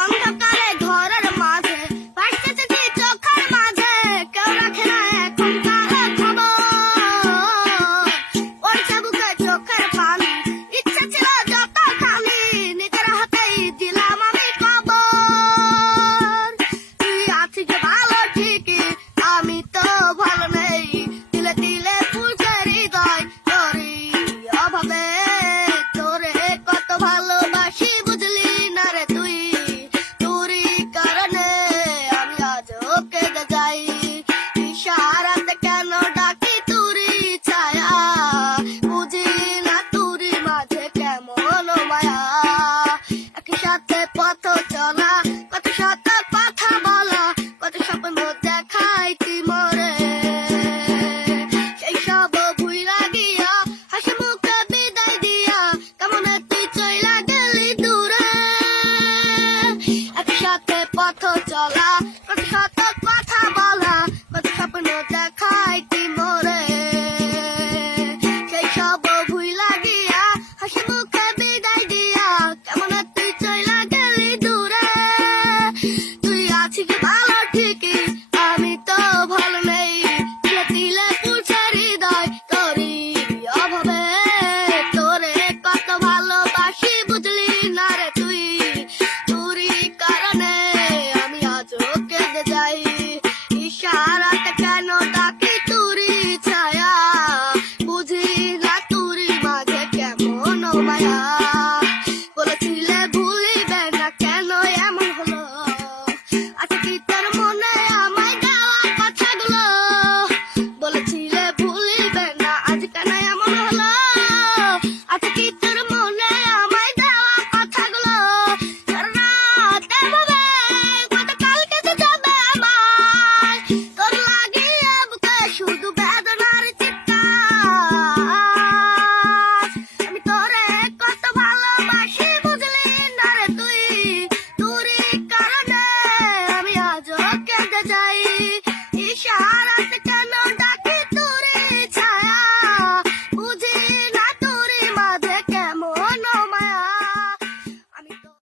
অন্ধকারে দেখায়